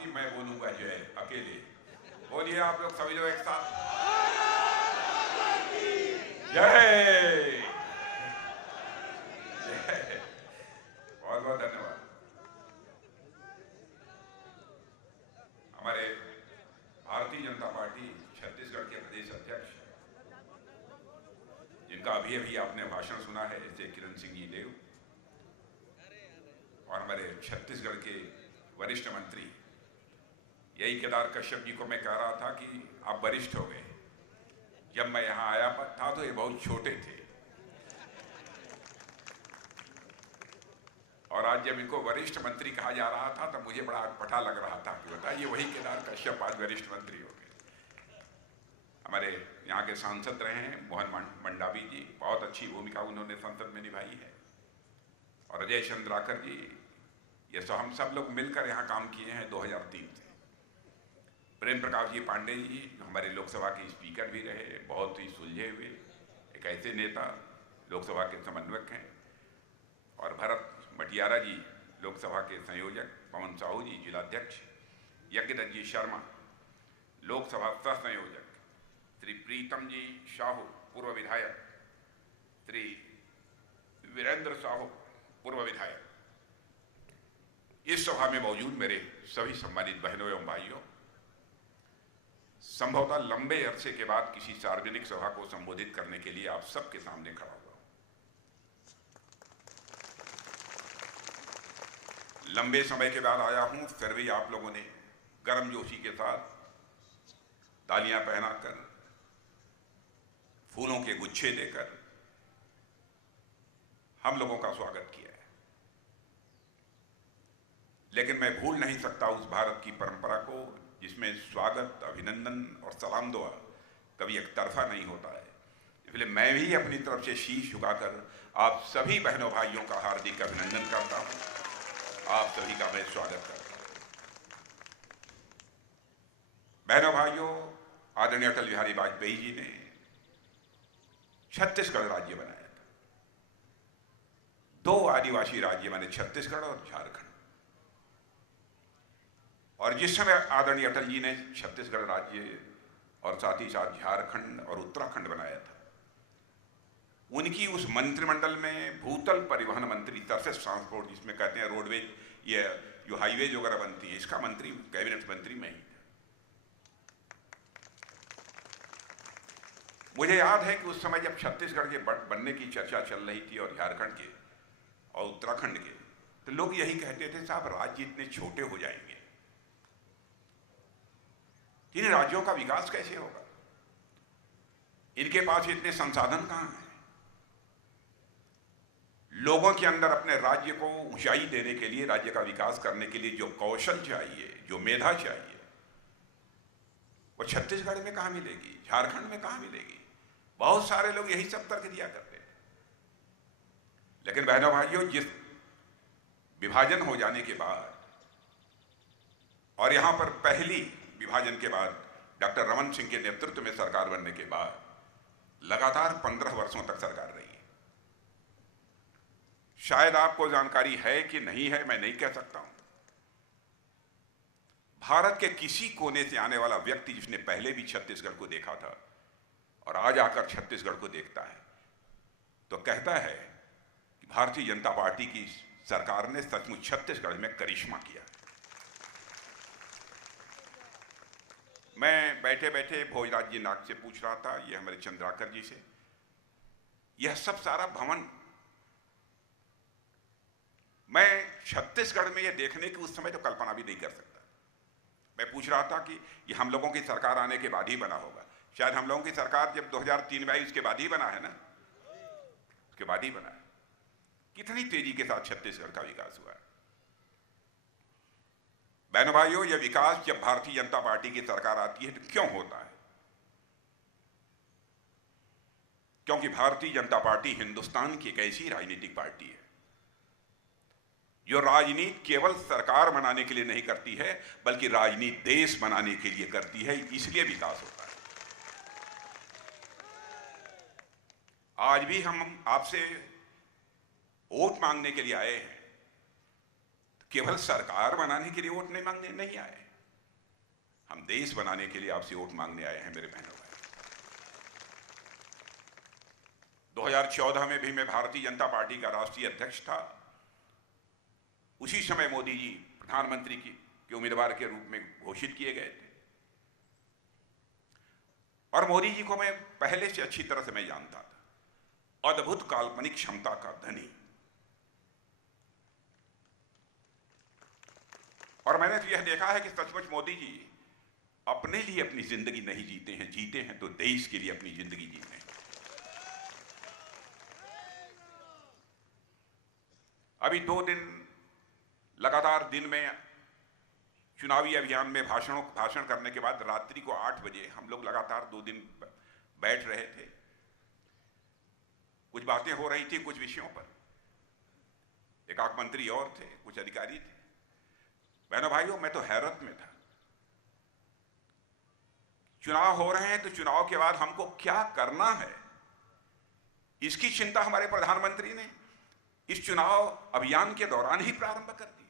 की, मैं बोलूंगा जय अकेले। बोलिए आप लोग सभी लोग एक साथ, जय। बहुत बहुत धन्यवाद। हमारे भारतीय जनता पार्टी छत्तीसगढ़ के प्रदेश अध्यक्ष, जिनका अभी अभी आपने भाषण सुना है, जैसे किरण सिंह जी देव, और हमारे छत्तीसगढ़ के वरिष्ठ मंत्री, यही केदार कश्यप जी को मैं कह रहा था कि आप वरिष्ठ हो गए। जब मैं यहां आया था तो ये बहुत छोटे थे, और आज जब इनको वरिष्ठ मंत्री कहा जा रहा था तब मुझे बड़ा अटपटा लग रहा था कि बताइए वही केदार कश्यप आज वरिष्ठ मंत्री हो गए। हमारे यहाँ के सांसद रहे हैं मोहन मंडावी जी, बहुत अच्छी भूमिका उन्होंने संसद में निभाई है, और अजय चंद्राकर जी, ये सब हम सब लोग मिलकर यहाँ काम किए हैं 2003 से। प्रेम प्रकाश जी पांडे जी हमारे लोकसभा के स्पीकर भी रहे, बहुत ही सुलझे हुए एक ऐसे नेता, लोकसभा के समन्वयक हैं। और भरत मटियारा जी लोकसभा के संयोजक, पवन साहू जी जिलाध्यक्ष, यज्ञदत्त जी शर्मा लोकसभा सह संयोजक, श्री प्रीतम जी साहू पूर्व विधायक, श्री वीरेंद्र साहू पूर्व विधायक, इस सभा में मौजूद मेरे सभी सम्मानित बहनों एवं भाइयों, संभवतः लंबे अरसे के बाद किसी सार्वजनिक सभा को संबोधित करने के लिए आप सबके सामने खड़ा हुआ। लंबे समय के बाद आया हूं, फिर भी आप लोगों ने गर्मजोशी के साथ तालियां पहनाकर, फूलों के गुच्छे देकर हम लोगों का स्वागत किया है। लेकिन मैं भूल नहीं सकता उस भारत की परंपरा को जिसमें स्वागत, अभिनंदन और सलाम दुआ कभी एक तरफा नहीं होता है। इसलिए मैं भी अपनी तरफ से शीश झुकाकर आप सभी बहनों भाइयों का हार्दिक अभिनंदन करता हूं, आप सभी का मैं स्वागत करता हूं। बहनों भाइयों, आदरणीय अटल बिहारी वाजपेयी जी ने छत्तीसगढ़ राज्य बनाया था। दो आदिवासी राज्य बने, छत्तीसगढ़ और झारखंड। और जिस समय आदरणीय अटल जी ने छत्तीसगढ़ राज्य और साथ ही साथ झारखंड और उत्तराखंड बनाया था, उनकी उस मंत्रिमंडल में भूतल परिवहन मंत्री, सरफेस ट्रांसपोर्ट जिसमें कहते हैं रोडवेज, ये जो हाईवेज वगैरह बनती है, इसका मंत्री, कैबिनेट मंत्री में ही था। मुझे याद है कि उस समय जब छत्तीसगढ़ के बनने की चर्चा चल रही थी और झारखंड के और उत्तराखंड के, तो लोग यही कहते थे साहब राज्य इतने छोटे हो जाएंगे, इन राज्यों का विकास कैसे होगा, इनके पास इतने संसाधन कहां हैं, लोगों के अंदर अपने राज्य को ऊंचाई देने के लिए, राज्य का विकास करने के लिए जो कौशल चाहिए, जो मेधा चाहिए, वो छत्तीसगढ़ में कहां मिलेगी, झारखंड में कहां मिलेगी। बहुत सारे लोग यही सब तर्क दिया करते हैं। लेकिन बहनों भाइयों, जिस विभाजन हो जाने के बाद और यहां पर पहली विभाजन के बाद डॉक्टर रमन सिंह के नेतृत्व में सरकार बनने के बाद लगातार 15 वर्षों तक सरकार रही है। शायद आपको जानकारी है कि नहीं है, मैं नहीं कह सकता हूं। भारत के किसी कोने से आने वाला व्यक्ति जिसने पहले भी छत्तीसगढ़ को देखा था और आज आकर छत्तीसगढ़ को देखता है, तो कहता है कि भारतीय जनता पार्टी की सरकार ने सचमुच छत्तीसगढ़ में करिश्मा किया। मैं बैठे बैठे भोजराज जी नाग से पूछ रहा था, ये हमारे चंद्राकर जी से, यह सब सारा भवन मैं छत्तीसगढ़ में ये देखने की उस समय तो कल्पना भी नहीं कर सकता। मैं पूछ रहा था कि ये हम लोगों की सरकार आने के बाद ही बना होगा। शायद हम लोगों की सरकार जब 2003 में आई उसके बाद ही बना है ना, उसके बाद ही बना है। कितनी तेजी के साथ छत्तीसगढ़ का विकास हुआ है। बहनों भाइयों, यह विकास जब भारतीय जनता पार्टी की सरकार आती है तो क्यों होता है? क्योंकि भारतीय जनता पार्टी हिंदुस्तान की एक ऐसी राजनीतिक पार्टी है जो राजनीति केवल सरकार बनाने के लिए नहीं करती है, बल्कि राजनीति देश बनाने के लिए करती है, इसलिए विकास होता है। आज भी हम आपसे वोट मांगने के लिए आए हैं, केवल सरकार बनाने के लिए वोट नहीं मांगने नहीं आए। हम देश बनाने के लिए आपसे वोट मांगने आए हैं मेरे बहनों भाई। 2014 में भी मैं भारतीय जनता पार्टी का राष्ट्रीय अध्यक्ष था। उसी समय मोदी जी प्रधानमंत्री के उम्मीदवार के रूप में घोषित किए गए थे, और मोदी जी को मैं पहले से अच्छी तरह से मैं जानता था। अद्भुत काल्पनिक क्षमता का धनी, और मैंने तो यह देखा है कि सचमुच मोदी जी अपने लिए अपनी जिंदगी नहीं जीते हैं, जीते हैं तो देश के लिए अपनी जिंदगी जीते हैं। अभी 2 दिन लगातार दिन में चुनावी अभियान में भाषण करने के बाद रात्रि को 8 बजे हम लोग लगातार 2 दिन बैठ रहे थे। कुछ बातें हो रही थी कुछ विषयों पर, एकाक मंत्री और थे, कुछ अधिकारी थे। बहनों भाइयों, मैं तो हैरत में था। चुनाव हो रहे हैं तो चुनाव के बाद हमको क्या करना है, इसकी चिंता हमारे प्रधानमंत्री ने इस चुनाव अभियान के दौरान ही प्रारंभ कर दी।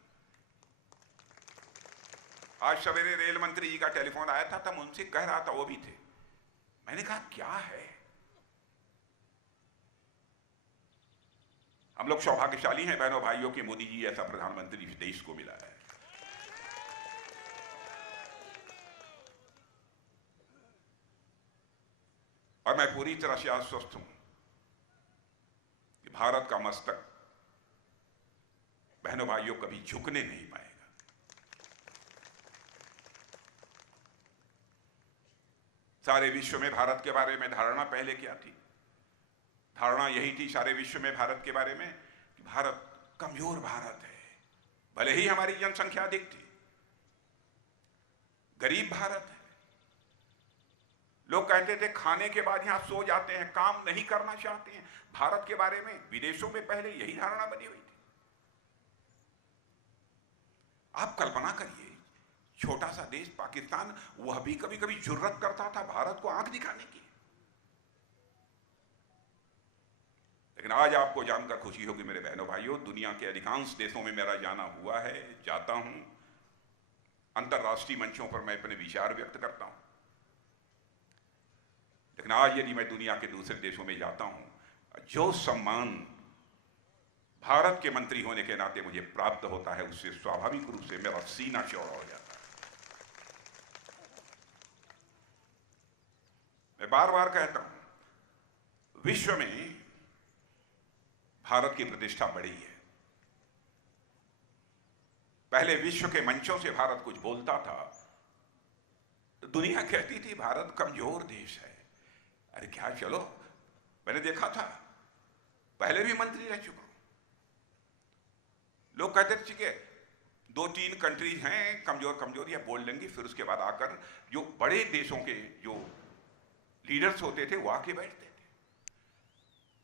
आज सवेरे रेल मंत्री जी का टेलीफोन आया था, तब उनसे कह रहा था, वो भी थे। मैंने कहा क्या है, हम लोग सौभाग्यशाली हैं बहनों भाइयों कि मोदी जी ऐसा प्रधानमंत्री इस देश को मिला है। और मैं पूरी तरह से आश्वस्त हूं कि भारत का मस्तक बहनों भाइयों कभी झुकने नहीं पाएगा। सारे विश्व में भारत के बारे में धारणा पहले क्या थी? धारणा यही थी सारे विश्व में भारत के बारे में कि भारत कमजोर भारत है, भले ही हमारी जनसंख्या अधिक थी, गरीब भारत है। लोग कहते थे खाने के बाद यहां सो जाते हैं, काम नहीं करना चाहते हैं। भारत के बारे में विदेशों में पहले यही धारणा बनी हुई थी। आप कल्पना करिए, छोटा सा देश पाकिस्तान, वह भी कभी कभी जुर्रत करता था भारत को आंख दिखाने की। लेकिन आज आपको जानकर खुशी होगी मेरे बहनों भाइयों, दुनिया के अधिकांश देशों में मेरा जाना हुआ है, जाता हूं, अंतर्राष्ट्रीय मंचों पर मैं अपने विचार व्यक्त करता हूं। लेकिन आज यदि मैं दुनिया के दूसरे देशों में जाता हूं, जो सम्मान भारत के मंत्री होने के नाते मुझे प्राप्त होता है, उससे स्वाभाविक रूप से मेरा सीना चौड़ा हो जाता है। मैं बार बार कहता हूं, विश्व में भारत की प्रतिष्ठा बढ़ी है। पहले विश्व के मंचों से भारत कुछ बोलता था तो दुनिया कहती थी भारत कमजोर देश है। अरे क्या, चलो, मैंने देखा था, पहले भी मंत्री रह चुका हूं। लोग कहते थे ठीक है, 2-3 कंट्रीज हैं कमजोर कमजोर, या बोल लेंगे, फिर उसके बाद आकर जो बड़े देशों के जो लीडर्स होते थे वो आके बैठते थे।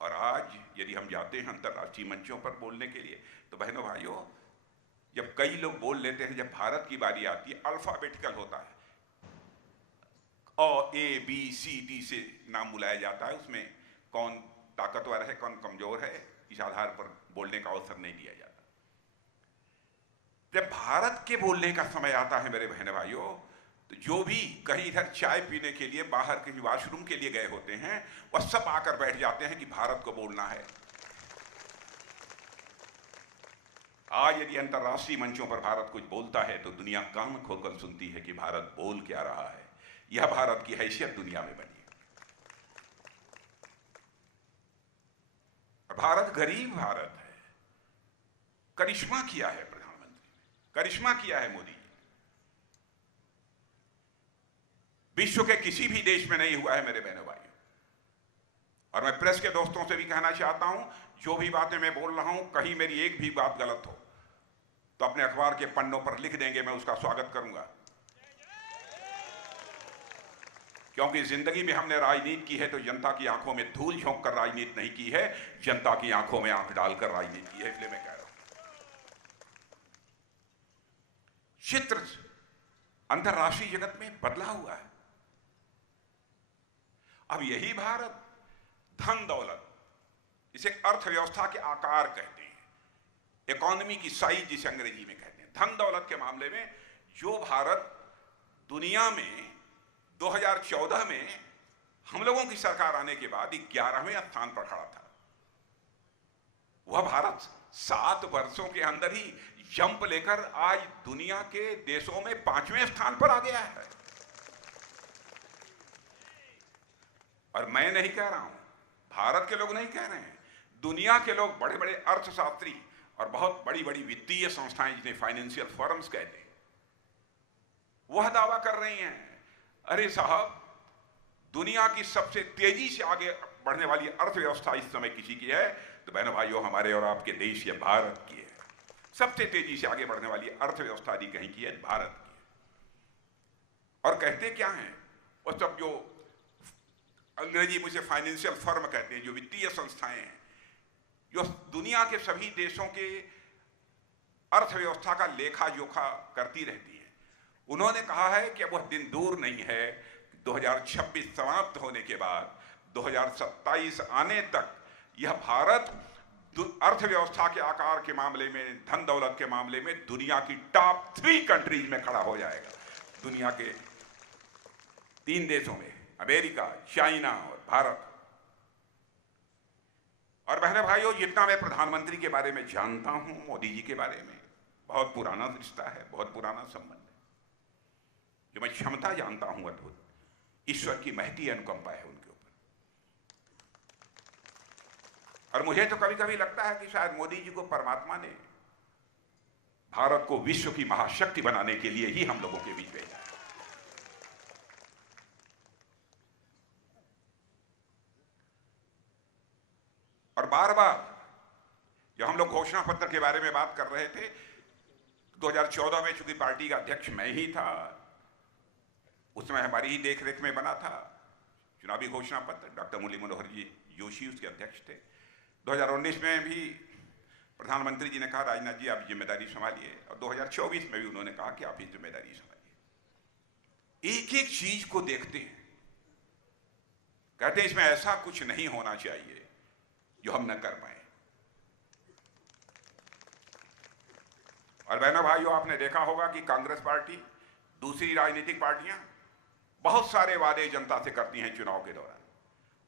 और आज यदि हम जाते हैं अंतर्राष्ट्रीय मंचों पर बोलने के लिए, तो बहनों भाइयों, जब कई लोग बोल लेते हैं, जब भारत की बारी आती है, अल्फाबेटिकल होता है, A, B, C, D से नाम बुलाया जाता है, उसमें कौन ताकतवर है कौन कमजोर है, इस आधार पर बोलने का अवसर नहीं दिया जाता। जब भारत के बोलने का समय आता है मेरे बहन भाइयों, तो जो भी कहीं इधर चाय पीने के लिए बाहर के वॉशरूम के लिए गए होते हैं, वह सब आकर बैठ जाते हैं कि भारत को बोलना है। आज यदि अंतर्राष्ट्रीय मंचों पर भारत कुछ बोलता है तो दुनिया कान खोलकर सुनती है कि भारत बोल क्या रहा है। यह भारत की हैसियत दुनिया में बनी है। भारत गरीब भारत है। करिश्मा किया है प्रधानमंत्री ने, करिश्मा किया है मोदी जी। विश्व के किसी भी देश में नहीं हुआ है मेरे बहनों भाइयों। और मैं प्रेस के दोस्तों से भी कहना चाहता हूं, जो भी बातें मैं बोल रहा हूं, कहीं मेरी एक भी बात गलत हो तो अपने अखबार के पन्नों पर लिख देंगे, मैं उसका स्वागत करूंगा। क्योंकि जिंदगी में हमने राजनीति की है तो जनता की आंखों में धूल झोंक कर राजनीति नहीं की है, जनता की आंखों में आंख डालकर राजनीति की है। इसलिए मैं कह रहा हूं, चित्र अंतर्राष्ट्रीय जगत में बदला हुआ है। अब यही भारत धन दौलत, इसे अर्थव्यवस्था के आकार कहते हैं, इकोनॉमी की साइज जिसे अंग्रेजी में कहते हैं, धन दौलत के मामले में जो भारत दुनिया में 2014 में हम लोगों की सरकार आने के बाद 11वें स्थान पर खड़ा था। वह भारत 7 वर्षों के अंदर ही जंप लेकर आज दुनिया के देशों में 5वें स्थान पर आ गया है। और मैं नहीं कह रहा हूं, भारत के लोग नहीं कह रहे हैं, दुनिया के लोग, बड़े बड़े अर्थशास्त्री और बहुत बड़ी बड़ी वित्तीय संस्थाएं जिन्हें फाइनेंशियल फर्म्स कहते हैं, वह दावा कर रही हैं, अरे साहब, दुनिया की सबसे तेजी से आगे बढ़ने वाली अर्थव्यवस्था इस समय किसी की है तो बहनों भाइयों हमारे और आपके देश या भारत की है। सबसे तेजी से आगे बढ़ने वाली अर्थव्यवस्था यदि कहीं की है, भारत की है। और कहते क्या हैं वो सब, जो अंग्रेजी में से फाइनेंशियल फर्म कहते हैं, जो वित्तीय संस्थाएं हैं, जो दुनिया के सभी देशों के अर्थव्यवस्था का लेखा जोखा करती रहती हैं, उन्होंने कहा है कि अब वह दिन दूर नहीं है, 2026 समाप्त होने के बाद 2027 आने तक यह भारत अर्थव्यवस्था के आकार के मामले में, धन दौलत के मामले में दुनिया की टॉप 3 कंट्रीज में खड़ा हो जाएगा। दुनिया के 3 देशों में, अमेरिका, चाइना और भारत। और बहने भाइयों, जितना मैं प्रधानमंत्री के बारे में जानता हूं, मोदी जी के बारे में, बहुत पुराना रिश्ता है, बहुत पुराना संबंध है। जो मैं क्षमता जानता हूं अद्भुत, ईश्वर की महती अनुकंपा है उनके ऊपर। और मुझे तो कभी कभी लगता है कि शायद मोदी जी को परमात्मा ने भारत को विश्व की महाशक्ति बनाने के लिए ही हम लोगों के बीच भेजा है। और बार बार जब हम लोग घोषणा पत्र के बारे में बात कर रहे थे, 2014 में चूंकि पार्टी का अध्यक्ष मैं ही था, उस समय हमारी ही देखरेख में बना था चुनावी घोषणा पत्र, डॉक्टर मुरली मनोहर जी जोशी उसके अध्यक्ष थे। 2019 में भी प्रधानमंत्री जी ने कहा, राजनाथ जी आप जिम्मेदारी संभालिए, और 2024 में भी उन्होंने कहा कि आप ही जिम्मेदारी संभालिए। एक एक चीज को देखते हैं, कहते हैं इसमें ऐसा कुछ नहीं होना चाहिए जो हम न कर पाए। और बहनों भाइयों, आपने देखा होगा कि कांग्रेस पार्टी, दूसरी राजनीतिक पार्टियां बहुत सारे वादे जनता से करती हैं चुनाव के दौरान,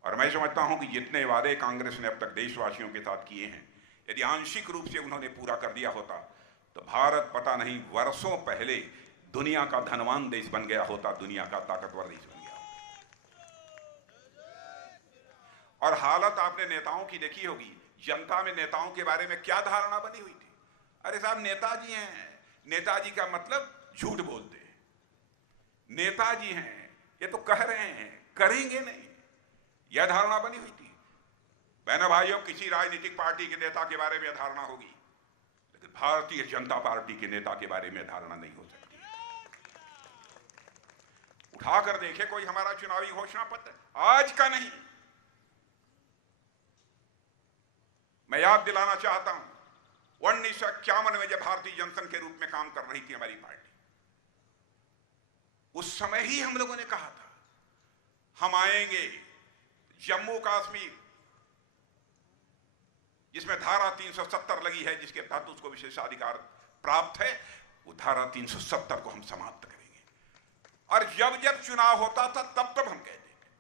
और मैं समझता हूं कि जितने वादे कांग्रेस ने अब तक देशवासियों के साथ किए हैं, यदि आंशिक रूप से उन्होंने पूरा कर दिया होता तो भारत पता नहीं वर्षों पहले दुनिया का धनवान देश बन गया होता, दुनिया का ताकतवर देश बन गया होता। और हालत आपने नेताओं की देखी होगी, जनता में नेताओं के बारे में क्या धारणा बनी हुई थी। अरे साहब, नेताजी हैं, नेताजी का मतलब झूठ बोलते हैं, नेताजी हैं ये तो कह रहे हैं, करेंगे नहीं, यह धारणा बनी हुई थी। बहनों भाइयों, किसी राजनीतिक पार्टी के नेता के बारे में धारणा होगी, लेकिन भारतीय जनता पार्टी के नेता के बारे में धारणा नहीं हो सकती। उठाकर देखे कोई हमारा चुनावी घोषणा पत्र, आज का नहीं। मैं याद दिलाना चाहता हूं, 1951 में जब भारतीय जनसंघ के रूप में काम कर रही थी हमारी पार्टी, उस समय ही हम लोगों ने कहा था हम आएंगे, जम्मू कश्मीर जिसमें धारा 370 लगी है, जिसके तहत उसको विशेषाधिकार प्राप्त है, वो धारा 370 को हम समाप्त करेंगे। और जब जब चुनाव होता था तब तब हम कहते थे।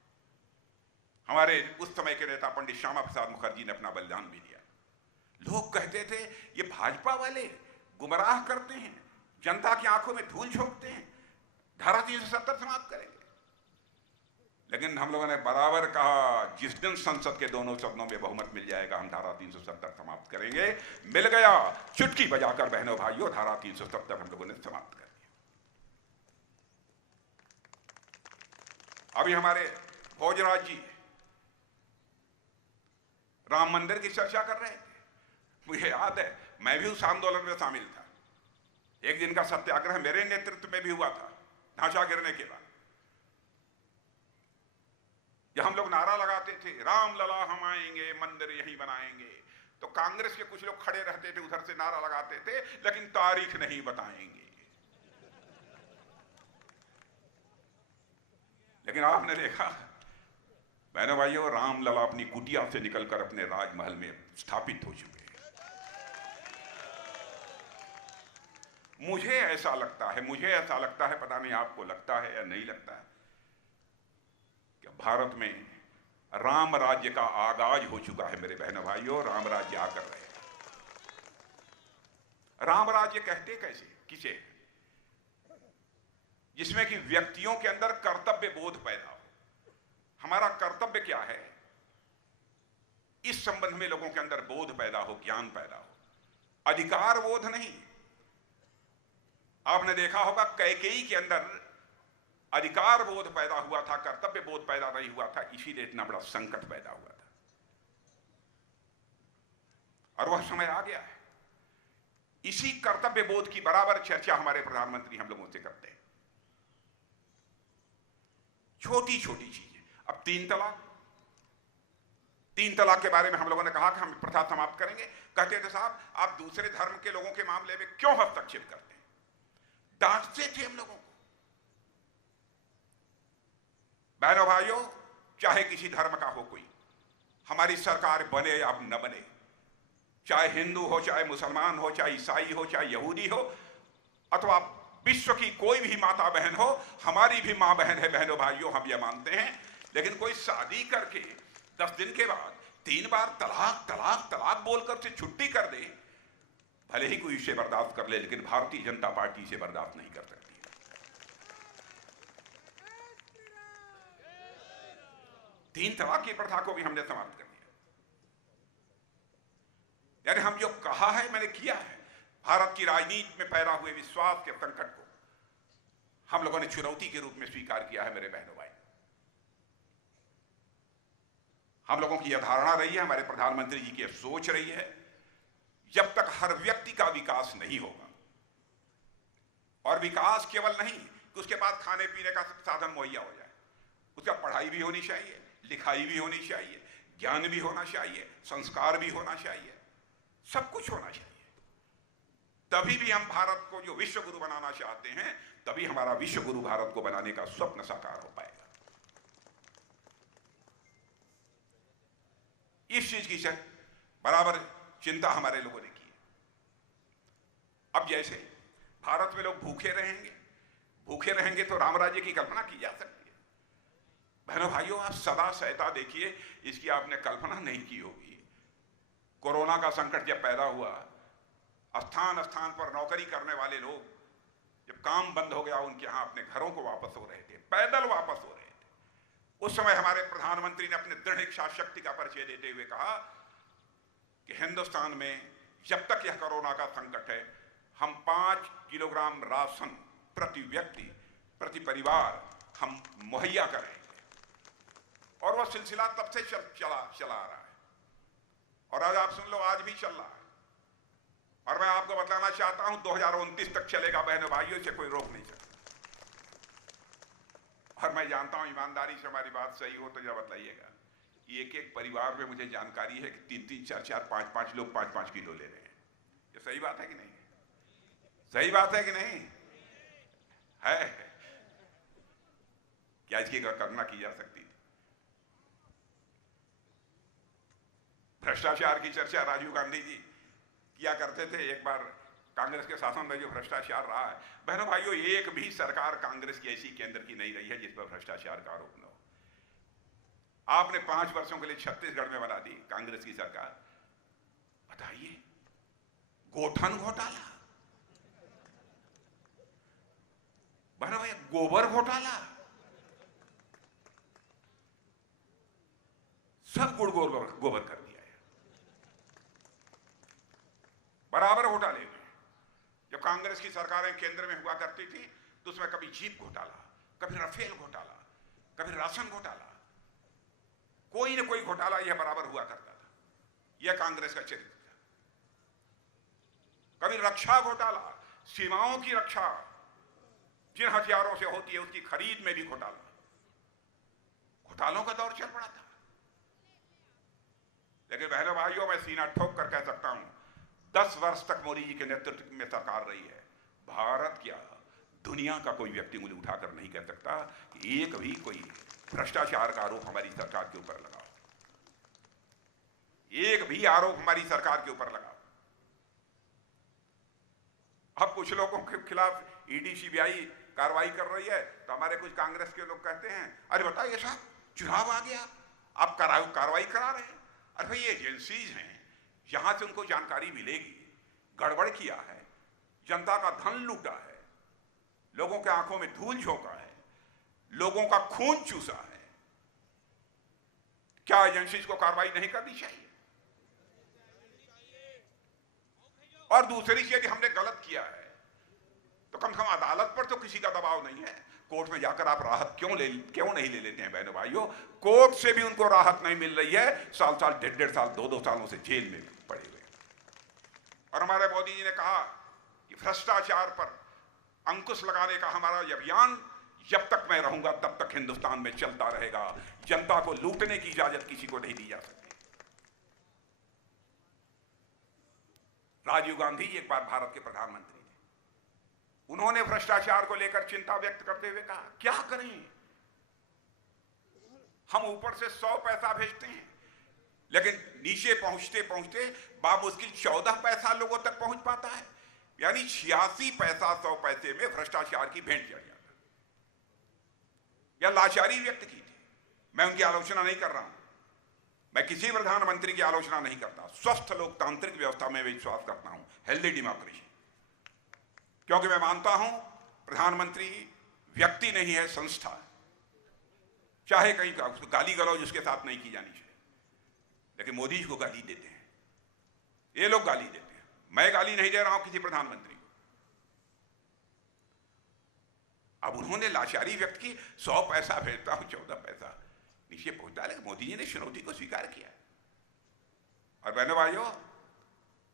हमारे उस समय के नेता पंडित श्यामा प्रसाद मुखर्जी ने अपना बलिदान भी दिया। लोग कहते थे ये भाजपा वाले गुमराह करते हैं, जनता की आंखों में धूल झोंकते हैं, धारा 370 समाप्त करेंगे। लेकिन हम लोगों ने बराबर कहा, जिस दिन संसद के दोनों सदनों में बहुमत मिल जाएगा हम धारा 370 समाप्त करेंगे। मिल गया, चुटकी बजाकर बहनों भाइयों धारा 370 हम लोगों ने समाप्त कर दिया। अभी हमारे भोजराज जी राम मंदिर की चर्चा कर रहे थे, मुझे याद है मैं भी उस आंदोलन में शामिल था। एक दिन का सत्याग्रह मेरे नेतृत्व में भी हुआ था, ढांचा गिरने के बाद, जब हम लोग नारा लगाते थे राम लला हम आएंगे, मंदिर यहीं बनाएंगे, तो कांग्रेस के कुछ लोग खड़े रहते थे, उधर से नारा लगाते थे, लेकिन तारीख नहीं बताएंगे। लेकिन आपने देखा बहनों भाइयों, राम लला अपनी कुटिया से निकलकर अपने राजमहल में स्थापित हो चुके हैं। मुझे ऐसा लगता है, पता नहीं आपको लगता है या नहीं लगता है, कि भारत में राम राज्य का आगाज हो चुका है। मेरे बहनों भाइयों, राम राज्य आकर रहे। राम राज्य कहते कैसे, किसे? जिसमें कि व्यक्तियों के अंदर कर्तव्य बोध पैदा हो। हमारा कर्तव्य क्या है, इस संबंध में लोगों के अंदर बोध पैदा हो, ज्ञान पैदा हो, अधिकार बोध नहीं। आपने देखा होगा कैकेयी के अंदर अधिकार बोध पैदा हुआ था, कर्तव्य बोध पैदा नहीं हुआ था, इसीलिए इतना बड़ा संकट पैदा हुआ था। और वह समय आ गया है। इसी कर्तव्य बोध की बराबर चर्चा हमारे प्रधानमंत्री हम लोगों से करते हैं। छोटी छोटी चीजें। अब तीन तलाक के बारे में हम लोगों ने कहा कि हम प्रथा समाप्त करेंगे। कहते थे साहब आप दूसरे धर्म के लोगों के मामले में क्यों हस्तक्षेप करते हैं, डांटते थे हम लोगों को। बहनों भाइयों, चाहे किसी धर्म का हो कोई, हमारी सरकार बने या न बने, चाहे हिंदू हो, चाहे मुसलमान हो, चाहे ईसाई हो, चाहे यहूदी हो, अथवा विश्व की कोई भी माता बहन हो, हमारी भी मां बहन है। बहनों भाइयों, हम यह मानते हैं। लेकिन कोई शादी करके 10 दिन के बाद 3 बार तलाक तलाक तलाक बोलकर से छुट्टी कर दे, भले ही कोई इसे बर्दाश्त कर ले, लेकिन भारतीय जनता पार्टी इसे बर्दाश्त नहीं कर सकती। 3 तलाक की प्रथा को भी हमने समाप्त कर दिया। यानी हम जो कहा है, मैंने किया है। भारत की राजनीति में पैदा हुए विश्वास के संकट को हम लोगों ने चुनौती के रूप में स्वीकार किया है। मेरे बहनों भाई, हम लोगों की यह धारणा रही है, हमारे प्रधानमंत्री जी की यह सोच रही है, जब तक हर व्यक्ति का विकास नहीं होगा, और विकास केवल नहीं कि उसके पास खाने पीने का साधन मुहैया हो जाए, उसका पढ़ाई भी होनी चाहिए, लिखाई भी होनी चाहिए, ज्ञान भी होना चाहिए, संस्कार भी होना चाहिए, सब कुछ होना चाहिए। तभी भी हम भारत को जो विश्व गुरु बनाना चाहते हैं, तभी हमारा विश्व गुरु भारत को बनाने का स्वप्न साकार हो पाएगा। इस चीज की बराबर चिंता हमारे लोगों ने की है। अब जैसे भारत में लोग भूखे रहेंगे तो राम राज्य की कल्पना की जा सकती है। बहनों भाइयों, आप सदा सहता देखिए, इसकी आपने कल्पना नहीं की होगी। कोरोना का संकट जब पैदा हुआ, स्थान स्थान पर नौकरी करने वाले लोग, जब काम बंद हो गया, उनके यहां अपने घरों को वापस हो रहे थे, पैदल वापस हो रहे थे। उस समय हमारे प्रधानमंत्री ने अपने दृढ़ इच्छा शक्ति का परिचय देते हुए कहा कि हिंदुस्तान में जब तक यह कोरोना का संकट है, हम 5 किलोग्राम राशन प्रति व्यक्ति, प्रति परिवार हम मुहैया करेंगे। और वह सिलसिला तब से चला आ रहा है, और आज आप सुन लो, आज भी चल रहा है। और मैं आपको बताना चाहता हूं, 2029 तक चलेगा। बहनों भाइयों, इसे कोई रोक नहीं सकता। और मैं जानता हूं, ईमानदारी से हमारी बात सही हो तो जरा बताइएगा। एक एक परिवार में मुझे जानकारी है कि 3-3, 4-4, 5-5 लोग 5-5 किलो ले रहे हैं। ये सही बात है कि नहीं? सही बात है कि नहीं है? क्या इसकी कल्पना की जा सकती थी? भ्रष्टाचार की चर्चा राजीव गांधी जी किया करते थे। एक बार कांग्रेस के शासन में जो भ्रष्टाचार रहा है, बहनों भाइयों, एक भी सरकार कांग्रेस की ऐसी केंद्र की नहीं रही है जिस पर भ्रष्टाचार का आरोप न हो। आपने 5 वर्षों के लिए छत्तीसगढ़ में बना दी कांग्रेस की सरकार। बताइए, गोठन घोटाला, बहनों भाई, गोबर घोटाला, सब गोबर कर दिया है। बराबर घोटाले में जब कांग्रेस की सरकारें केंद्र में हुआ करती थी, तो उसमें कभी जीप घोटाला, कभी राफेल घोटाला, कभी राशन घोटाला, कोई न कोई घोटाला यह बराबर हुआ करता था। यह कांग्रेस का चरित्र था। कभी रक्षा घोटाला, सीमाओं की रक्षा जिन हथियारों से होती है उसकी खरीद में भी घोटाला। घोटालों का दौर चल पड़ा था। लेकिन बहनों भाइयों, मैं सीना ठोक कर कह सकता हूं, 10 वर्ष तक मोदी जी के नेतृत्व में सरकार रही है। भारत क्या, दुनिया का कोई व्यक्ति मुझे उठाकर नहीं कह सकता कि एक भी कोई भ्रष्टाचार का आरोप हमारी सरकार के ऊपर लगाओ, एक भी आरोप हमारी सरकार के ऊपर लगाओ। अब कुछ लोगों के खिलाफ ईडी सीबीआई कार्रवाई कर रही है तो हमारे कुछ कांग्रेस के लोग कहते हैं अरे बताइए साहब चुनाव आ गया आप कार्रवाई करा रहे हैं। अरे भाई ये एजेंसीज हैं, यहां से उनको जानकारी मिलेगी, गड़बड़ किया है, जनता का धन लूटा है, लोगों के आंखों में धूल झोंका है, लोगों का खून चूसा है, क्या एजेंसीज को कार्रवाई नहीं करनी चाहिए? और दूसरी चीज यदि हमने गलत किया है तो कम से कम अदालत पर तो किसी का दबाव नहीं है। कोर्ट में जाकर आप राहत क्यों नहीं ले लेते हैं बहनों भाइयों? कोर्ट से भी उनको राहत नहीं मिल रही है, साल साल 1.5 साल 2 सालों से जेल में पड़े हुए। और हमारे मोदी जी ने कहा कि भ्रष्टाचार पर अंकुश लगाने का हमारा अभियान जब तक मैं रहूंगा तब तक हिंदुस्तान में चलता रहेगा। जनता को लूटने की इजाजत किसी को नहीं दी जा सकती। राजीव गांधी जी एक बार भारत के प्रधानमंत्री थे, उन्होंने भ्रष्टाचार को लेकर चिंता व्यक्त करते हुए कहा क्या करें, हम ऊपर से 100 पैसा भेजते हैं लेकिन नीचे पहुंचते पहुंचते बामुश्किल 14 पैसा लोगों तक पहुंच पाता है। यानी 86 पैसा 100 पैसे में भ्रष्टाचार की भेंट चढ़ जाता। यह लाचारी व्यक्त की थी। मैं उनकी आलोचना नहीं कर रहा हूं, मैं किसी प्रधानमंत्री की आलोचना नहीं करता। स्वस्थ लोकतांत्रिक व्यवस्था में विश्वास करता हूं, हेल्दी डेमोक्रेसी, क्योंकि मैं मानता हूं प्रधानमंत्री व्यक्ति नहीं है, संस्था है। चाहे कहीं का गाली गलौज उसके साथ नहीं की जानी चाहिए, लेकिन मोदी जी को गाली देते हैं, ये लोग गाली देते हैं। मैं गाली नहीं दे रहा हूं किसी प्रधानमंत्री को। अब उन्होंने लाचारी व्यक्त की, 100 पैसा भेजता हूं 14 पैसा नीचे पहुंचता है, लेकिन मोदी जी ने चुनौती को स्वीकार किया। और बहनों भाइयों,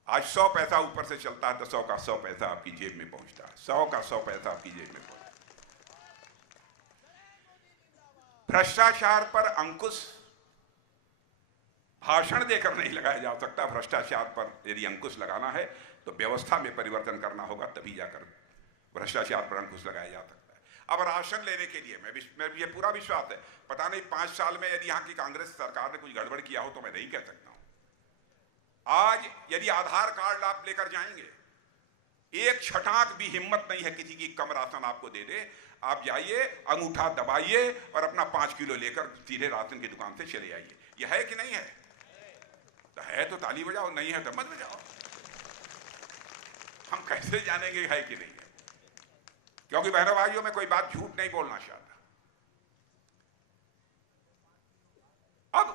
आज 100 पैसा ऊपर से चलता है तो 100 का 100 पैसा आपकी जेब में पहुंचता है, 100 का 100 पैसा आपकी जेब में पहुंचता है। भ्रष्टाचार पर अंकुश भाषण देकर नहीं लगाया जा सकता। भ्रष्टाचार पर यदि अंकुश लगाना है तो व्यवस्था में परिवर्तन करना होगा, तभी जाकर भ्रष्टाचार पर अंकुश लगाया जा सकता है। अब राशन लेने के लिए मैं ये पूरा विश्वास है, पता नहीं 5 साल में यदि यहाँ की कांग्रेस सरकार ने कुछ गड़बड़ किया हो तो मैं नहीं कह सकता हूं। आज यदि आधार कार्ड आप लेकर जाएंगे, एक छटाक भी हिम्मत नहीं है किसी की कम राशन आपको दे दे। आप जाइए, अंगूठा दबाइए और अपना 5 किलो लेकर सीधे राशन की दुकान से चले आइए। यह है कि नहीं है? तो है तो ताली बजाओ, नहीं है तो मत बजाओ। हम कैसे जानेंगे है कि नहीं है? क्योंकि बहनों भाइयों, मैं कोई बात झूठ नहीं बोलना चाहता। अब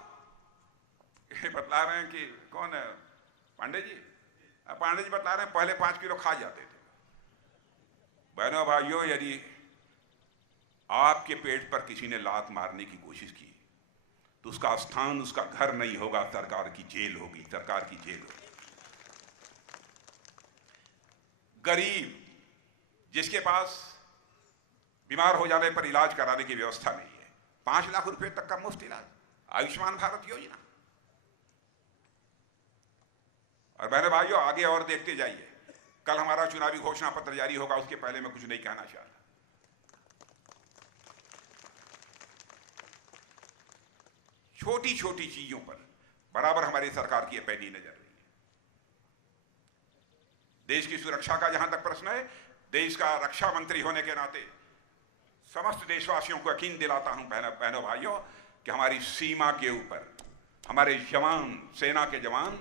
ये बतला रहे हैं कि कौन है पांडे जी, पांडे जी बतला रहे हैं पहले 5 किलो खा जाते थे। बहनों भाइयों, यदि आपके पेट पर किसी ने लात मारने की कोशिश की तो उसका स्थान उसका घर नहीं होगा, सरकार की जेल होगी, सरकार की जेल होगी। गरीब जिसके पास बीमार हो जाने पर इलाज कराने की व्यवस्था नहीं है, 5 लाख रुपए तक का मुफ्त इलाज, आयुष्मान भारत योजना। और बहनों भाइयों, आगे और देखते जाइए। कल हमारा चुनावी घोषणा पत्र जारी होगा, उसके पहले मैं कुछ नहीं कहना चाहता। छोटी छोटी चीजों पर बराबर हमारी सरकार की पैनी नजर रही है। देश की सुरक्षा का जहां तक प्रश्न है, देश का रक्षा मंत्री होने के नाते समस्त देशवासियों को यकीन दिलाता हूं बहनों भाइयों कि हमारी सीमा के ऊपर हमारे जवान, सेना के जवान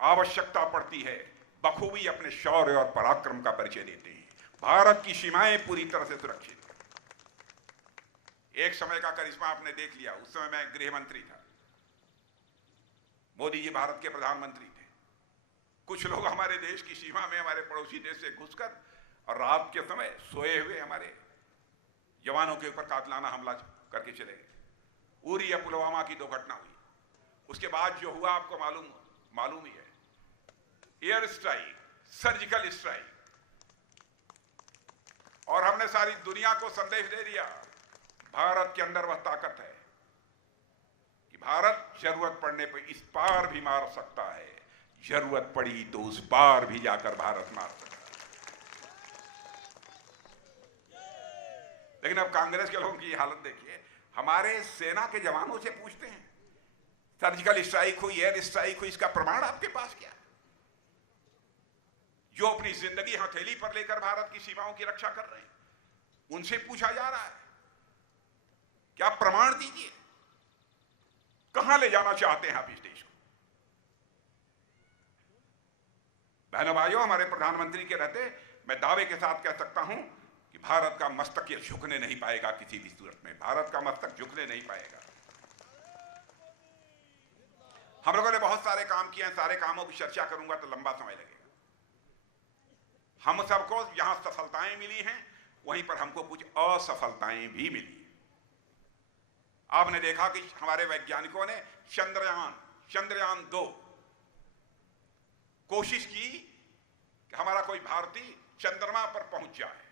आवश्यकता पड़ती है बखूबी अपने शौर्य और पराक्रम का परिचय देते हैं। भारत की सीमाएं पूरी तरह से सुरक्षित। एक समय का करिश्मा आपने देख लिया, उस समय मैं गृह मंत्री था, मोदी जी भारत के प्रधानमंत्री थे। कुछ लोग हमारे देश की सीमा में हमारे पड़ोसी देश से घुसकर और रात के समय सोए हुए हमारे जवानों के ऊपर कातिलाना हमला करके चले गए। उरी या पुलवामा की 2 घटना हुई। उसके बाद जो हुआ आपको मालूम ही है, एयर स्ट्राइक, सर्जिकल स्ट्राइक। और हमने सारी दुनिया को संदेश दे दिया, भारत के अंदर वह ताकत है कि भारत जरूरत पड़ने पर इस पार भी मार सकता है, जरूरत पड़ी तो उस पार भी जाकर भारत मार सकता है। लेकिन अब कांग्रेस के लोगों की हालत देखिए, हमारे सेना के जवानों से पूछते हैं सर्जिकल स्ट्राइक हुई, एयर स्ट्राइक हुई, इसका प्रमाण आपके पास क्या है? जो अपनी जिंदगी हथेली पर लेकर भारत की सीमाओं की रक्षा कर रहे हैं, उनसे पूछा जा रहा है क्या प्रमाण दीजिए, कहां ले जाना चाहते हैं आप इस देश को। बहनों भाइयों, हमारे प्रधानमंत्री के रहते मैं दावे के साथ कह सकता हूं कि भारत का मस्तक ये झुकने नहीं पाएगा, किसी भी सूरत में भारत का मस्तक झुकने नहीं पाएगा। हम लोगों ने बहुत सारे काम किए हैं, सारे कामों की चर्चा करूंगा तो लंबा समय लगेगा। हम सबको यहां सफलताएं मिली हैं, वहीं पर हमको कुछ असफलताएं भी मिली हैं। आपने देखा कि हमारे वैज्ञानिकों ने चंद्रयान 2 कोशिश की कि हमारा कोई भारतीय चंद्रमा पर पहुंच जाए।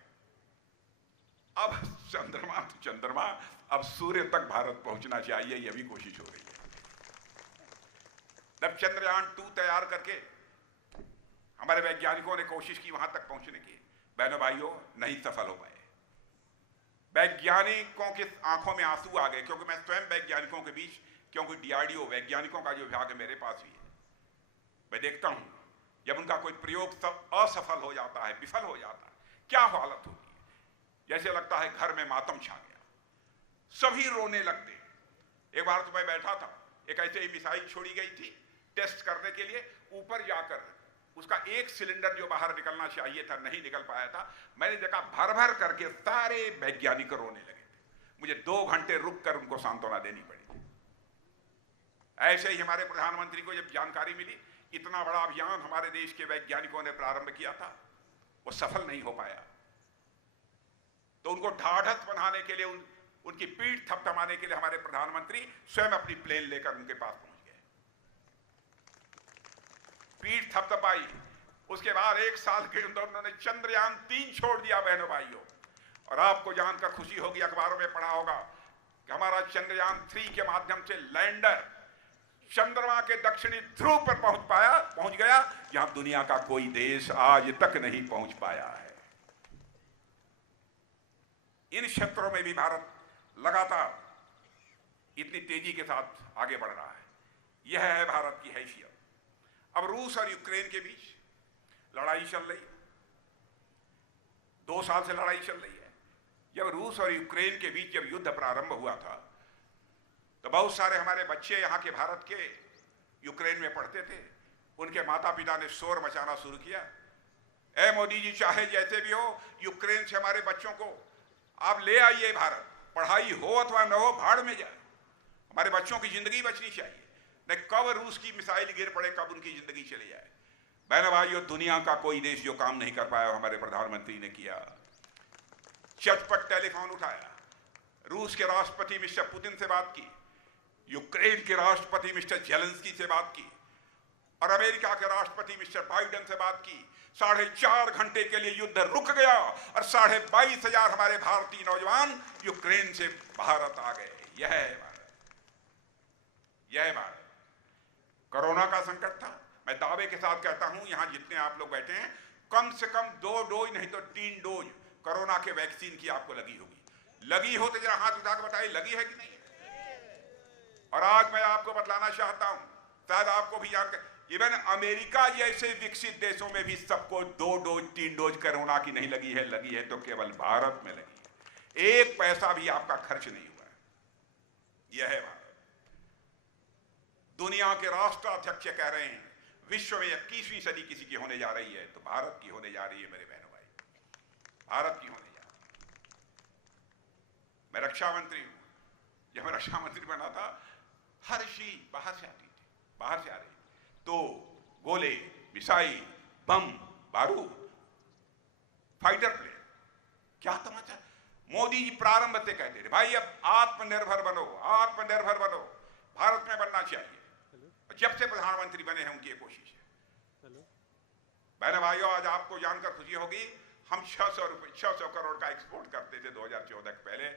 अब चंद्रमा अब सूर्य तक भारत पहुंचना चाहिए, यह भी कोशिश हो रही है। जब चंद्रयान 2 तैयार करके हमारे वैज्ञानिकों ने कोशिश की वहां तक पहुंचने की, बहनों भाइयों नहीं सफल हो पाए। वैज्ञानिकों के आंखों में आंसू आ गए, क्योंकि मैं स्वयं वैज्ञानिकों के बीच, क्योंकि डीआरडीओ वैज्ञानिकों का जो विभाग है मेरे पास भी है, मैं देखता हूं जब उनका कोई प्रयोग असफल हो जाता है, विफल हो जाता है, क्या हालत होती है। जैसे लगता है घर में मातम छा गया, सभी रोने लगते हैं। एक बार तो मैं बैठा था, एक ऐसे ही मिसाइल छोड़ी गई थी टेस्ट करने के लिए, ऊपर जाकर उसका एक सिलेंडर जो बाहर निकलना चाहिए था नहीं निकल पाया था। मैंने देखा भर भर करके सारे वैज्ञानिक रोने लगे थे। मुझे 2 घंटे रुक कर उनको सांत्वना देनी पड़ी। ऐसे ही हमारे प्रधानमंत्री को जब जानकारी मिली इतना बड़ा अभियान हमारे देश के वैज्ञानिकों ने प्रारंभ किया था, वो सफल नहीं हो पाया, तो उनको ढाढ़स बनाने के लिए, उनकी पीठ थपथपाने के लिए हमारे प्रधानमंत्री स्वयं अपनी प्लेन लेकर उनके पास पहुंच गए, पीठ थपथपाई। उसके बाद 1 साल के अंदर उन्होंने चंद्रयान 3 छोड़ दिया। बहनों भाइयों, और आपको जानकर खुशी होगी, अखबारों में पढ़ा होगा कि हमारा चंद्रयान 3 के माध्यम से लैंडर चंद्रमा के दक्षिणी ध्रुव पर पहुंच गया, जहां दुनिया का कोई देश आज तक नहीं पहुंच पाया है। इन क्षेत्रों में भी भारत लगातार इतनी तेजी के साथ आगे बढ़ रहा है। यह है भारत की हैसियत। अब रूस और यूक्रेन के बीच लड़ाई चल रही है, 2 साल से लड़ाई चल रही है। जब रूस और यूक्रेन के बीच जब युद्ध प्रारंभ हुआ था तो बहुत सारे हमारे बच्चे यहाँ के भारत के यूक्रेन में पढ़ते थे, उनके माता पिता ने शोर मचाना शुरू किया, ए मोदी जी, चाहे जैसे भी हो यूक्रेन से हमारे बच्चों को आप ले आइए भारत, पढ़ाई हो अथवा न हो भाड़ में जाए, हमारे बच्चों की जिंदगी बचनी चाहिए, नहीं कब रूस की मिसाइल गिर पड़े, कब उनकी जिंदगी चली जाए। बहनों भाइयों, दुनिया का कोई देश जो काम नहीं कर पाया हमारे प्रधानमंत्री ने किया। चटपट टेलीफोन उठाया, रूस के राष्ट्रपति मिस्टर पुतिन से बात की, यूक्रेन के राष्ट्रपति मिस्टर जेलेंस्की से बात की, और अमेरिका के राष्ट्रपति मिस्टर बाइडेन से बात की। 4.5 घंटे के लिए युद्ध रुक गया और 22,500 हमारे भारतीय नौजवान यूक्रेन से भारत आ गए। यह है भारत, यह है भारत। कोरोना का संकट था, मैं दावे के साथ कहता हूं यहां जितने आप लोग बैठे हैं, कम से कम 2 डोज नहीं तो 3 डोज कोरोना के वैक्सीन की आपको लगी होगी। लगी हो तो जरा हाथ उठा कर बताइए, लगी है कि नहीं। और आज मैं आपको बतलाना चाहता हूं, शायद आपको भी जानकर, इवन अमेरिका जैसे विकसित देशों में भी सबको 2 डोज 3 डोज कोरोना की नहीं लगी है। लगी है तो केवल भारत में लगी है, 1 पैसा भी आपका खर्च नहीं हुआ है। यह है भारत। दुनिया के राष्ट्राध्यक्ष कह रहे हैं विश्व में 21वीं सदी किसी की होने जा रही है तो भारत की होने जा रही है। मेरे बहनों भाई, भारत की होने जा रही है। मैं रक्षा मंत्री हूं, जब मैं रक्षा मंत्री बना था हर चीज बाहर से आती थी, बाहर से आ रही, तो गोले, मिसाइल, बम, बारूद, फाइटर प्लेन, क्या तमाचा। मोदी जी प्रारंभ से कहते थे भाई अब आत्मनिर्भर बनो, आत्मनिर्भर बनो, भारत में बनना चाहिए। जब से प्रधानमंत्री बने हैं उनकी ये कोशिश है। बहनों भाइयों, आज आपको जानकर खुशी होगी, हम 600 करोड़ का एक्सपोर्ट करते थे 2014 के पहले।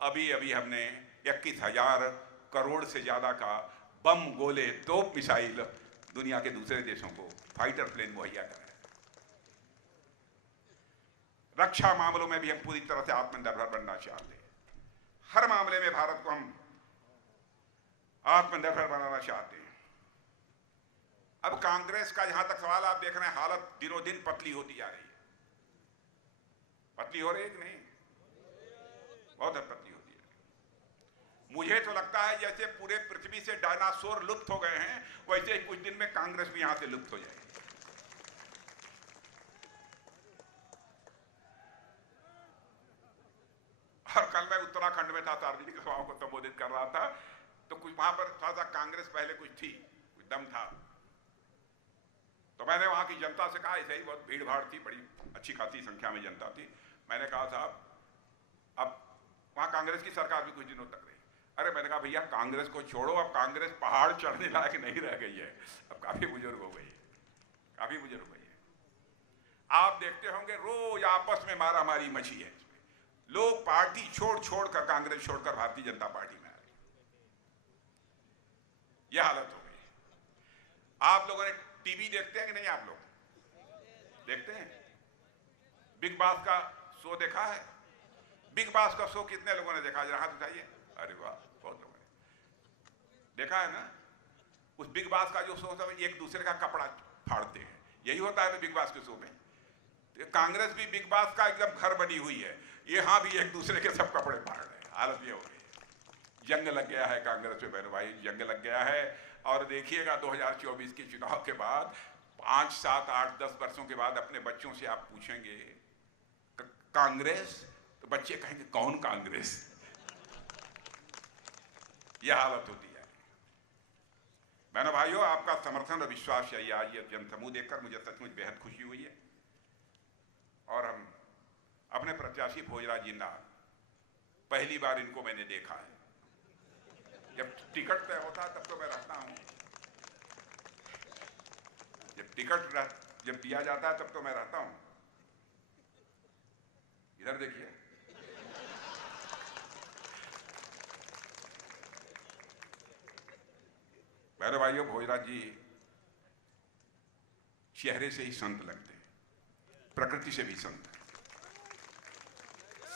अभी अभी हमने 21,000 करोड़ से ज्यादा का बम, गोले, तोप, मिसाइल दुनिया के दूसरे देशों को, फाइटर प्लेन मुहैया कराए। रक्षा मामलों में भी हम पूरी तरह से आत्मनिर्भर बनना चाहते हैं। हर मामले में भारत को हम आत्मनिर्भर बनाना चाहते हैं। अब कांग्रेस का जहां तक सवाल, आप देख रहे हैं हालत दिनों दिन पतली होती जा रही है। पतली हो रही है कि नहीं? बहुत हद पतली होती है। मुझे तो लगता है जैसे पूरे पृथ्वी से डायनासोर लुप्त हो गए हैं, वैसे ही कुछ दिन में कांग्रेस भी यहां से लुप्त हो जाएगी। और कल मैं उत्तराखंड में था, सार्वजनिक सभाओं को संबोधित कर रहा था, तो कुछ वहां पर थोड़ा सा कांग्रेस पहले कुछ थी, कुछ दम था। तो मैंने वहां की जनता से कहा, ऐसे ही बहुत भीड़ भाड़ थी, बड़ी अच्छी खासी संख्या में जनता थी। मैंने कहा साहब अब वहां कांग्रेस की सरकार भी कुछ दिनों तक रही। अरे मैंने कहा भैया कांग्रेस को छोड़ो, अब कांग्रेस पहाड़ चढ़ने लायक नहीं रह गई है, अब काफी बुजुर्ग हो गई है, काफी बुजुर्ग हो गई है। आप देखते होंगे रोज आपस में मारा मारी मची है। लोग पार्टी छोड़ छोड़ कर, कांग्रेस छोड़कर भारतीय जनता पार्टी में आ रहे, यह हालत हो गई। आप लोगों ने टीवी देखते हैं कि नहीं? आप लोग देखते हैं? बिग बॉस का शो देखा है? बिग बॉस का शो कितने लोगों ने देखा? जरा हाथ उठाइए। अरे वाह, बहुत लोगों ने देखा है ना। उस बिग बॉस का जो शो होता है, एक दूसरे का कपड़ा फाड़ते हैं, यही होता है बिग बॉस के शो में। कांग्रेस भी बिग बॉस का एकदम घर बनी हुई है, यहां भी एक दूसरे के सब कपड़े फाड़ रहे हैं। हालत ये हो गई है। जंग लग गया है कांग्रेस में बहनों भाई, जंग लग गया है। और देखिएगा 2024 के चुनाव के बाद 5, 7, 8, 10 वर्षों के बाद अपने बच्चों से आप पूछेंगे कांग्रेस, तो बच्चे कहेंगे कौन कांग्रेस? यह हालत होती है। बहनों भाइयों, आपका समर्थन और विश्वास चाहिए। आज ये जनसमूह देखकर मुझे सचमुच बेहद खुशी हुई है। और हम अपने प्रत्याशी भोजराज जिंदा, पहली बार इनको मैंने देखा है। जब टिकट तय होता है तब तो मैं रहता हूं, जब टिकट जब दिया जाता है तब तो मैं रहता हूं। इधर देखिए, बहनों भाइयों, भोजराज जी चेहरे से ही संत लगते हैं, प्रकृति से भी संत है।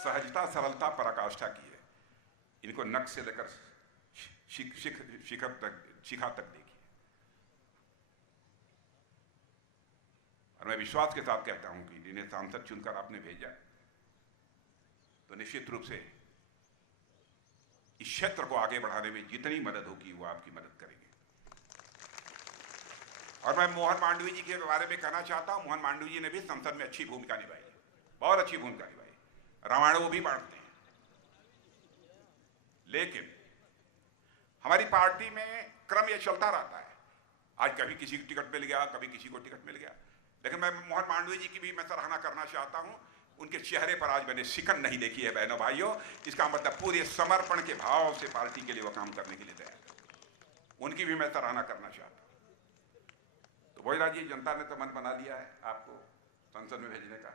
सहजता, सरलता, पराकाष्ठा की है। इनको नख से लेकर शिखा तक देखिए। और मैं विश्वास के साथ कहता हूं कि जिन्हें सांसद चुनकर आपने भेजा, तो निश्चित रूप से इस क्षेत्र को आगे बढ़ाने में जितनी मदद होगी वो आपकी मदद करेंगे। और मैं मोहन मांडवी जी के बारे में कहना चाहता हूं, मोहन मांडवी जी ने भी संसद में अच्छी भूमिका निभाई, बहुत अच्छी भूमिका निभाई। रामायण वो भी बांटते हैं। लेकिन हमारी पार्टी में क्रम ये चलता रहता है, आज कभी किसी को टिकट मिल गया, कभी किसी को टिकट मिल गया। लेकिन मैं मोहन मांडवी जी की भी मैं सराहना करना चाहता हूं। उनके चेहरे पर आज मैंने शिकन नहीं देखी है बहनों भाइयों। इसका मतलब पूरे समर्पण के भाव से पार्टी के लिए वो काम करने के लिए तैयार है। उनकी भी मैं सराहना करना चाहता हूं। तो भोजराज जी, जनता ने तो मन बना लिया है आपको संसद में भेजने का।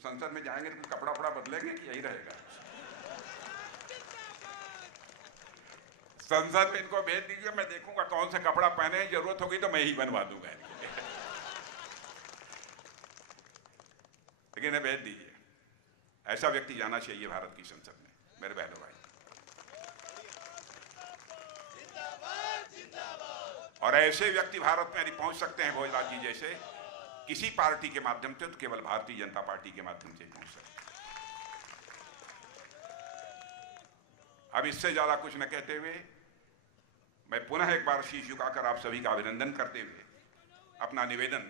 संसद में जाएंगे तो कपड़ा वपड़ा बदलेंगे कि यही रहेगा? संसद में इनको भेज दीजिए, मैं देखूंगा कौन सा कपड़ा पहने, जरूरत होगी तो मैं ही बनवा दूंगा। लेकिन इन्हें भेज दीजिए, ऐसा व्यक्ति जाना चाहिए भारत की संसद में। मेरे बहनों भाई, और ऐसे व्यक्ति भारत में यदि पहुंच सकते हैं भोजराज जी जैसे, किसी पार्टी के माध्यम से, तो केवल भारतीय जनता पार्टी के माध्यम से पहुंच सकते। अब इससे ज्यादा कुछ न कहते हुए मैं पुनः एक बार शीश झुकाकर आप सभी का अभिनंदन करते हुए अपना निवेदन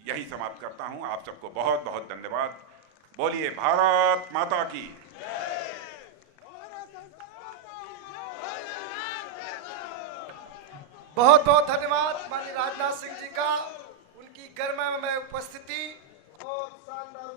यही समाप्त करता हूं। आप सबको बहुत बहुत धन्यवाद। बोलिए भारत माता की। बहुत बहुत धन्यवाद माननीय राजनाथ सिंह जी का, उनकी गर्मा में उपस्थिति और शानदार